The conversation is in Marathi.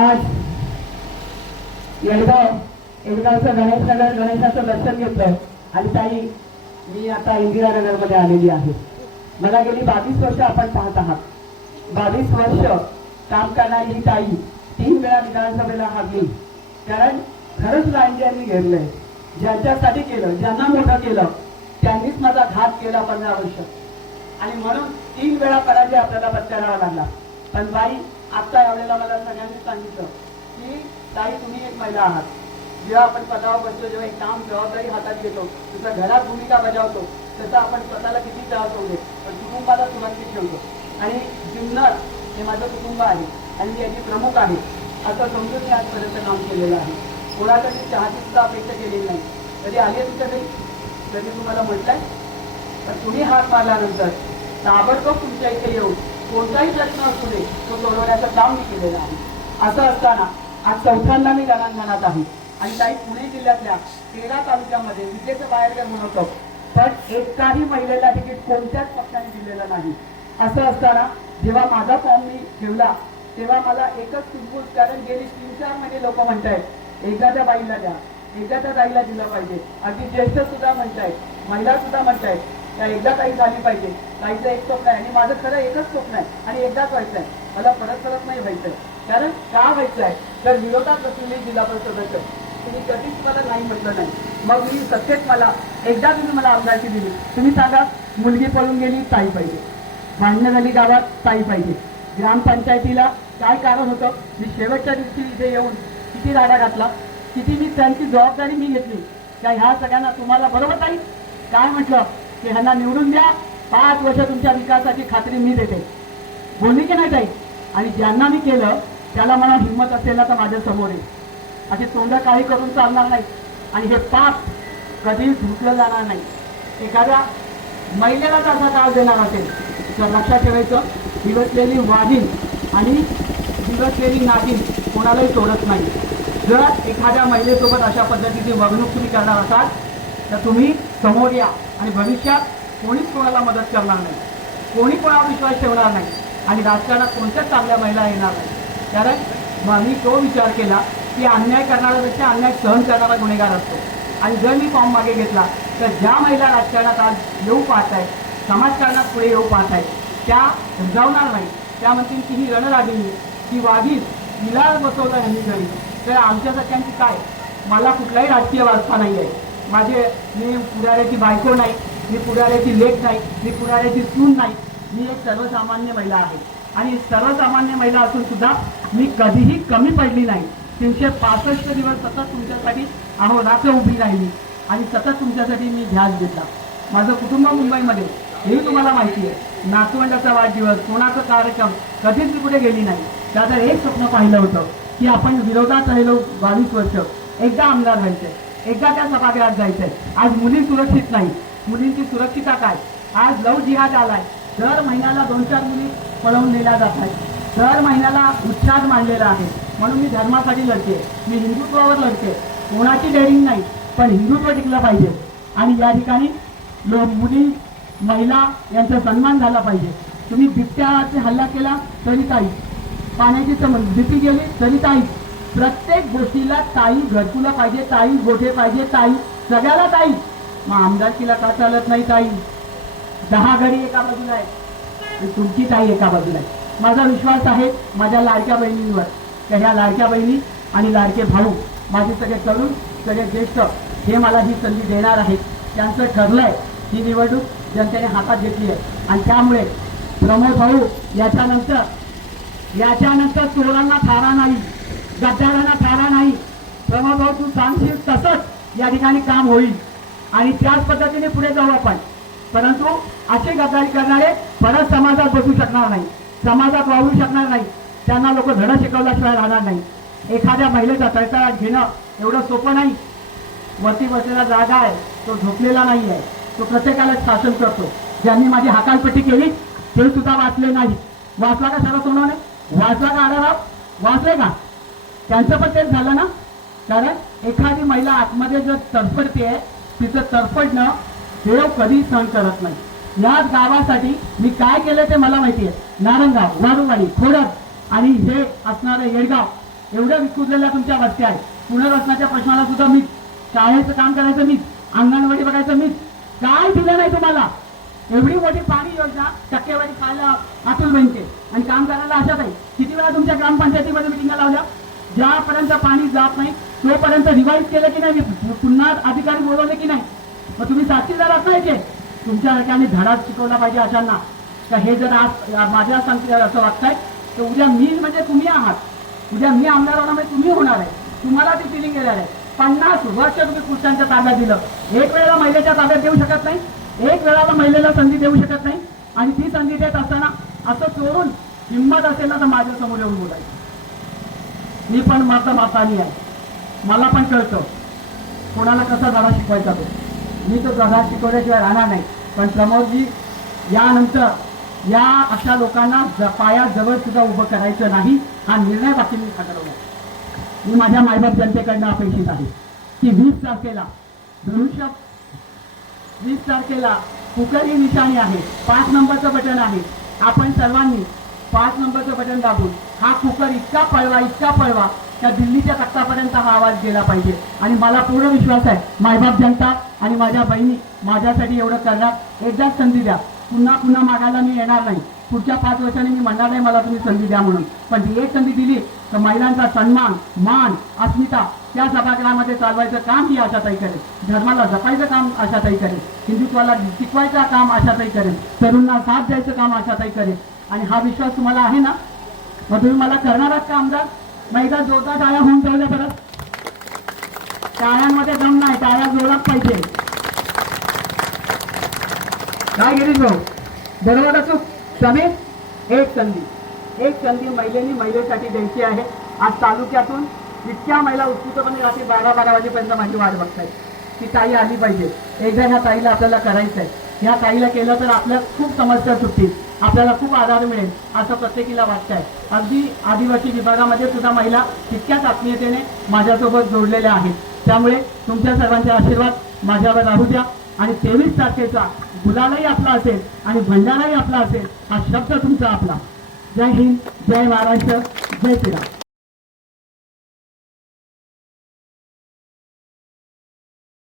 आज येडगाव येडगावचं गणेशनगर गणेशाचं दर्शन घेतलं आणि ताई मी आता इंदिरानगरमध्ये आलेली आहे. मला गेली बावीस वर्ष आपण पाहत आहात. बावीस वर्ष काम करणारी ही ताई तीन वेळा विधानसभेला हरली. कारण खरंच लाईन घेरलंय ज्यांच्यासाठी केलं ज्यांना मोठं केलं त्यांनीच माझा घात केला पंधरा वर्ष. आणि म्हणून तीन वेळा पराजय आपल्याला पत्करावा लागला. पण बाई आता यावेळेला मला सगळ्यांनी सांगितलं की ताई तुम्ही एक महिला आहात. जेव्हा आपण पदावर बसतो जेव्हा एक काम जबाबदारी हातात घेतो जसं घरात भूमिका बजावतो तसं आपण स्वतःला किती त्रास होऊ दे पण कुटुंबाला सुरक्षित ठेवतो. आणि जुन्नर हे माझं कुटुंब आहे. आणि मी याची प्रमुख आहे. असं समजून मी आजपर्यंत काम केलेलं आहे. कोणाकडे चहाची सुद्धा अपेक्षा केलेली नाही. कधी आली आहे तुमच्या घरी कधी तुम्हाला म्हटलंय? पण तुम्ही हात मारल्यानंतर ताबडतोब तुमच्या इथे येऊन कोणताही प्रश्न असू दे तो सोडवण्याचं काम मी केलेलं आहे. असं असताना आज चौथ्यांदा मी रणांगणात आहे. आणि काही पुणे जिल्ह्यातल्या तेरा तालुक्यामध्ये विजेचं बाहेरगाव म्हणतो पण एकाही महिलेला तिकीट कोणत्याच पक्षाने दिलेलं नाही. असं असताना जेव्हा माझा फॉर्म मी ठेवला तेव्हा मला एकच कुजबूज कारण गेली तीन चार महिने लोक म्हणतायत एकदाच्या बाईला द्या एकदाच्या बाईला ताईला दिलं पाहिजे. अगदी ज्येष्ठ सुद्धा म्हणतायत महिला सुद्धा म्हणतायत त्या एकदा काही झाली पाहिजे. काहीचं एक स्वप्न आहे. आणि माझं खरं एकच स्वप्न आहे. आणि एकदाच व्हायचं आहे मला परत परत नाही व्हायचंय. कारण का व्हायचं आहे तर विरोधात असलेली जिल्हा परिषद सदस्य तुम्ही कधीच मला नाही म्हटलं नाही. मग मी सत्तेत मला एकदा तुम्ही मला आमदारकी दिली. तुम्ही सांगा मुलगी पळून गेली ताई पाहिजे. भांडणं झाली गावात ताई पाहिजे. ग्रामपंचायतीला काय कारण होतं? मी शेवटच्या दिवशी इथे येऊन किती राडा घातला? किती मी त्यांची जबाबदारी मी घेतली? त्या ह्या सगळ्यांना तुम्हाला बरोबर ताई? काय म्हटलं? की ह्यांना निवडून द्या. पाच वर्ष तुमच्या विकासाची खात्री मी देते. बोलली की नाही ताई? आणि ज्यांना मी केलं त्याला मला हिंमत असेल ना तर माझ्यासमोर येईल. असे तोंड काही करून चालणार नाही आणि हे पाप कधी धुकलं जाणार नाही. एखाद्या महिलेला जर असा त्रास देणार असेल. तर लक्षात ठेवायचं दिवसलेली वाघीण आणि दिवसलेली नागिन कोणालाही सोडत नाही. जर एखाद्या महिलेसोबत अशा पद्धतीची वागणूक तुम्ही करणार असाल तर तुम्ही समोर या आणि भविष्यात कोणीच कोणाला मदत करणार नाही. कोणी कोणावर विश्वास ठेवणार नाही आणि राजकारणात कोणत्याच चांगल्या महिला येणार नाही. कारण मग मी तो विचार केला की अन्याय करणाऱ्यापेक्षा अन्याय सहन करणारा गुन्हेगार असतो. आणि जर मी फॉर्म मागे घेतला तर ज्या महिला राजकारणात आज येऊ पाहत आहेत समाजकारणात पुढे येऊ पाहत आहेत त्या समजावणार नाही त्या म्हणतील की ही रणरागिणी ती वाघीण तिला बसवलं यांनी घरी. तर आमच्या सगळ्यांची काय? मला कुठलाही राजकीय वारसा नाही आहे माझे मी पुढाऱ्याची बायको नाही मी पुढाऱ्याची लेख नाही मी पुढाऱ्याची सून नाही. मी एक सर्वसामान्य महिला आहे. आणि सर्वसामान्य महिला असून सुद्धा मी कधीही कमी पडली नाही. तीनशे पासष्ट दिवस सतत तुमच्यासाठी अहोरात्र उभी राहिली. आणि सतत तुमच्यासाठी मी ध्यास घेतला. माझं कुटुंब मुंबईमध्ये हेही तुम्हाला माहिती आहे. नातवंडाचा वाढदिवस कोणाचा कार्यक्रम कधीच मी कुठे गेली नाही. त्याचं एक स्वप्न पाहिलं होतं की आपण विरोधात राहिलो बावीस वर्ष. एकदा आमदार व्हायचंय एकदा त्या सभागृहात जायचंय. आज मुली सुरक्षित नाही. मुलींची सुरक्षितता काय? आज लव जिहाद आलाय. दर महिन्याला दोन चार मुली पळवून नेल्या जात आहेत. दर महिन्याला उच्छाद मांडलेला आहे. म्हणून मी धर्मासाठी लढते. मी हिंदुत्वावर लढते. कोणाची डेअरिंग नाही पण हिंदुत्व टिकलं पाहिजे. आणि या ठिकाणी मुली महिला यांचा सन्मान झाला पाहिजे. तुम्ही बिबट्याचे हल्ला केला तरी काही पाण्याची समज भीती गेली तरी ताई. प्रत्येक गोष्टीला ताई घरकुला पाहिजे ताई गोठे पाहिजे ताई सगळ्याला ताई. मग आमदारकीला का चालत नाही ताई? दहा घडी एका बाजूला आहे आणि तुमची ताई एका बाजूला आहे. माझा विश्वास आहे माझ्या लाडक्या बहिणींवर. तर ह्या लाडक्या बहिणी आणि लाडके भाऊ माझे सगळे तरुण सगळे ज्येष्ठ हे मला ही संधी देणार आहेत. त्यांचं ठरलंय ही निवडणूक जनतेने हातात घेतली आहे. आणि त्यामुळे प्रमोद भाऊ याच्यानंतर याच्यानंतर चोरांना थारा नाही. गद्दारांना थारा नाही. प्रमोद तू सांगशील तसंच या ठिकाणी काम होईल. आणि त्याच पद्धतीने पुढे जाऊ आपण. परंतु असे गद्दारी करणारे परत समाजात बसू शकणार नाही. समाजात वावरू शकणार नाही. त्यांना लोक धडा शिकवल्याशिवाय राहणार नाही. एखाद्या महिलेचा तळतळा घेणं एवढं सोपं नाही. वरती बसलेला जागा आहे तो झोपलेला नाही आहे. तो प्रत्येकाला शासन करतो. ज्यांनी माझी हाकालपट्टी केली ते सुद्धा वाचले नाही. वाचला का सर्व सोनवणे वाचला का आढावा? वाचले का? त्यांचं पण तेच झालं ना? कारण एखादी महिला आतमध्ये जर तडफडते तिचं तडफडणं देव कधी सहन करत नाही. या गावासाठी मी काय केलं ते मला माहिती आहे. नारंगाव वारुवाडी खोडक आणि हे असणारं येडगाव एवढ्या विखुरलेल्या तुमच्या वस्त्या आहेत पुनर्वसनाच्या प्रश्नाला सुद्धा मीच शाळेचं काम करायचं मीच अंगणवाडी बघायचं मीच काय दिलं नाही तुम्हाला? एवढी मोठी पाणी योजना टक्केवारी खायला अतुल बँके आणि काम करायला अशाच आहे किती वेळा तुमच्या ग्रामपंचायतीमध्ये मिटिंगा लावल्या? ज्यापर्यंत पाणी जात नाही तोपर्यंत रिवाईज केलं की नाही पुन्हा अधिकारी बोलवले की नाही. मग तुम्ही साक्षीदार असायचे. तुमच्या ठिकाणी धडात शिकवला पाहिजे अशांना. का हे जर आज माझ्या सांगते असं वागताय तर उद्या मी म्हणजे तुम्ही आहात. उद्या मी आमदार होणार म्हणजे तुम्ही होणार आहे. तुम्हाला ती फिलिंग येणार आहे. पन्नास वर्ष तुम्ही पुरुषांच्या ताब्यात दिलं. एक वेळेला महिलेच्या ताब्यात देऊ शकत नाही. एक वेळाला महिलेला संधी देऊ शकत नाही. आणि ती संधी देत असताना असं चोरून हिंमत असेल ना तर माझ्यासमोर येऊन बोलायचं. मी पण माझा मातानी आहे. मला पण कळतं. कोणाला कसा धडा शिकवायचा तो? मी तो धडा शिकवल्याशिवाय राहणार नाही. पण प्रमोदजी यानंतर या अशा लोकांना ज- पायाजवळ सुद्धा उभं करायचं नाही हा निर्णय बाकी मी ठरवला मी माझ्या मायबाप जनतेकडनं अपेक्षित आहे की वीस तारखेला धनुष्य वीस तारखेला कुकरी निशाणी आहे. पाच नंबरचं बटन आहे. आपण सर्वांनी पाच नंबरचं बटन दाबून हा कुकर इतका पळवा इतका पळवा त्या दिल्लीच्या तख्तापर्यंत हा आवाज गेला पाहिजे. आणि मला पूर्ण विश्वास आहे मायबाप जनता आणि माझ्या बहिणी माझ्यासाठी एवढं करणार एकदाच संधी द्या. पुन्हा पुन्हा मागायला मी येणार नाही. पुढच्या पाच वर्षांनी मी म्हणणार नाही मला तुम्ही संधी द्या म्हणून. पण ती एक संधी दिली तर महिलांचा सन्मान मान अस्मिता त्या सभागृहामध्ये चालवायचं काम ही आशाताई करेल. धर्माला जपायचं काम आशाताई करेल. हिंदुत्वाला टिकवायचं काम आशाताई करेल. तरुणांना साथ द्यायचं काम आशाताई करेल. आणि हा विश्वास तुम्हाला आहे ना? मग तुम्ही मला करणार आहात का आमदार? मग एकदा जोरदार टाळ्या होऊन जाऊ परत. टाळ्यांमध्ये दम नाही टाळ्या जोरात पाहिजे. काय गिरीश भाऊ? बरोबर असो समीर एक संधी. एक संधी महिलेनी महिलेसाठी द्यायची आहे. आज तालुक्यातून इतक्या महिला उत्सुकपणे रात्री बारा बारा वाजेपर्यंत माझी वाट बघतायत. ती ताई आली पाहिजे. एकदा ह्या ताईला आपल्याला करायचं आहे ह्या ताईला केलं तर आपल्या खूप समस्या सुटतील. आपल्याला खूप आधार मिळेल असं प्रत्येकीला वाटतंय. अगदी आदिवासी विभागामध्ये सुद्धा महिला तितक्याच आत्मीयतेने माझ्यासोबत जोडलेल्या आहेत. त्यामुळे तुमच्या सर्वांचे आशीर्वाद माझ्यावर राहू द्या. आणि तेवीस तारखेचा गुलालही आपला असेल आणि भंडाराही आपला असेल हा शब्द तुमचा आपला. जय हिंद जय महाराष्ट्र जय श्रीराम.